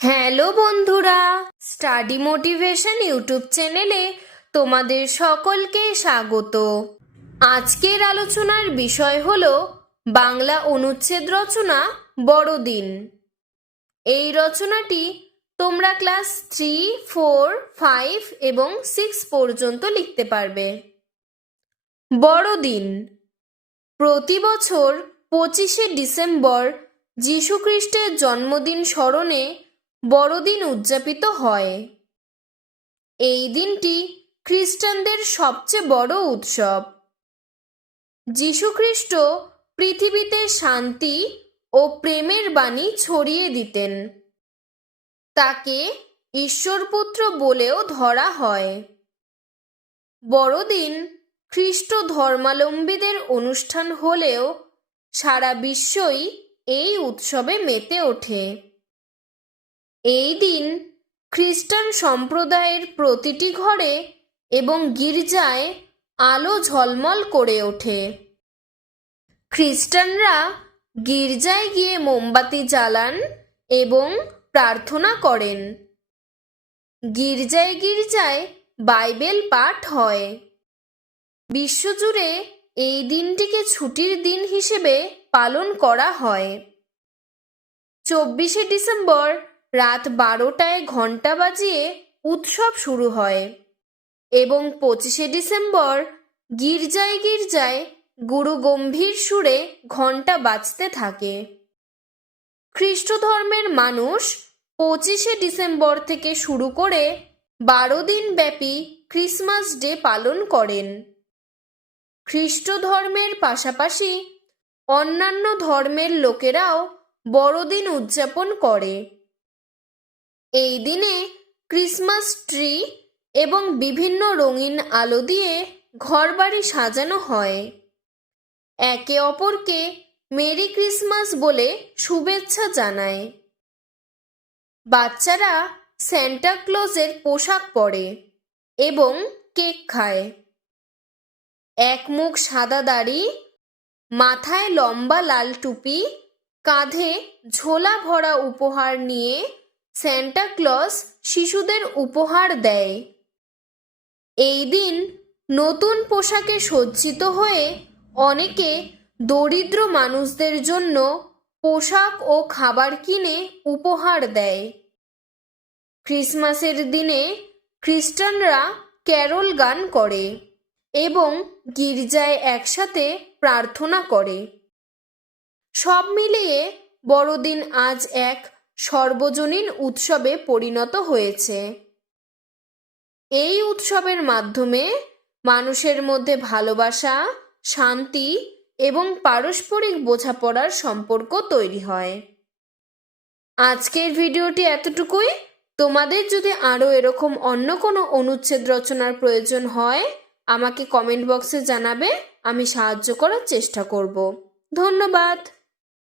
Hello বন্ধুরা, study motivation YouTube চ্যানেলে তোমাদের সকলকে স্বাগত। আজকের আলোচনার বিষয় হলো বাংলা অনুচ্ছেদ রচনা বড়দিন। এই রচনাটি তোমরা ক্লাস 3, 4, 5 এবং 6 পর্যন্ত লিখতে পারবে। বড়দিন প্রতি বছর 25শে ডিসেম্বর যীশুখ্রিস্টের জন্মদিন স্মরণে বড়দিন উদযাপিত হয়। এই দিনটি খ্রিস্টানদের সবচেয়ে বড় উৎসব। যীশুখ্রিস্ট পৃথিবীতে শান্তি ও প্রেমের বাণী ছড়িয়ে দিতেন। তাকে ঈশ্বরপুত্র বলেও ধরা হয়। বড়দিন খ্রিস্ট ধর্মাবলম্বীদের অনুষ্ঠান হলেও সারা বিশ্বই এই উৎসবে মেতে ওঠে। এই দিন খ্রিস্টান সম্প্রদায়ের প্রতিটি ঘরে এবং গির্জায় আলো ঝলমল করে ওঠে। খ্রিস্টানরা গির্জায় গিয়ে মোমবাতি জ্বালান এবং প্রার্থনা করেন। গির্জায় গির্জায় বাইবেল পাঠ হয়। বিশ্বজুড়ে এই দিনটিকে ছুটির দিন হিসেবে পালন করা হয়। 24শে ডিসেম্বর রাত 12টায় ঘণ্টা বাজিয়ে উৎসব শুরু হয় এবং 25শে ডিসেম্বর গির্জায় গির্জায় গুরু গম্ভীর সুরে ঘণ্টা বাজতে থাকে। খ্রিস্ট ধর্মের মানুষ 25শে ডিসেম্বর থেকে শুরু করে 12 দিন ব্যাপী ক্রিসমাস ডে পালন করেন। খ্রিস্ট ধর্মের পাশাপাশি অন্যান্য ধর্মের লোকেরাও বড়দিন উদযাপন করে। এই দিনে ক্রিসমাস ট্রি এবং বিভিন্ন রঙিন আলো দিয়ে ঘরবাড়ি সাজানো হয়। একে অপরকে মেরি ক্রিসমাস বলে শুভেচ্ছা জানায়। বাচ্চারা সান্টা ক্লজের পোশাক পরে এবং কেক খায়। এক মুখ সাদা দাড়ি, মাথায় লম্বা লাল টুপি, কাঁধে ঝোলা ভরা উপহার নিয়ে সান্টা ক্লজ শিশুদের উপহার দেয়। এই দিন নতুন পোশাকে সজ্জিত হয়ে অনেকে দরিদ্র মানুষদের জন্য পোশাক ও খাবার কিনে উপহার দেয়। ক্রিসমাসের দিনে খ্রিস্টানরা ক্যারল গান করে এবং গির্জায় একসাথে প্রার্থনা করে। সব মিলিয়ে বড়দিন আজ এক সর্বজনীন উৎসবে পরিণত হয়েছে। এই উৎসবের মাধ্যমে মানুষের মধ্যে ভালোবাসা, শান্তি এবং পারস্পরিক বোঝাপড়ার সম্পর্ক তৈরি হয়। আজকের ভিডিওটি এতটুকুই। তোমাদের যদি আরও এরকম অন্য কোনো অনুচ্ছেদ রচনার প্রয়োজন হয় আমাকে কমেন্ট বক্সে জানাবে, আমি সাহায্য করার চেষ্টা করব। ধন্যবাদ।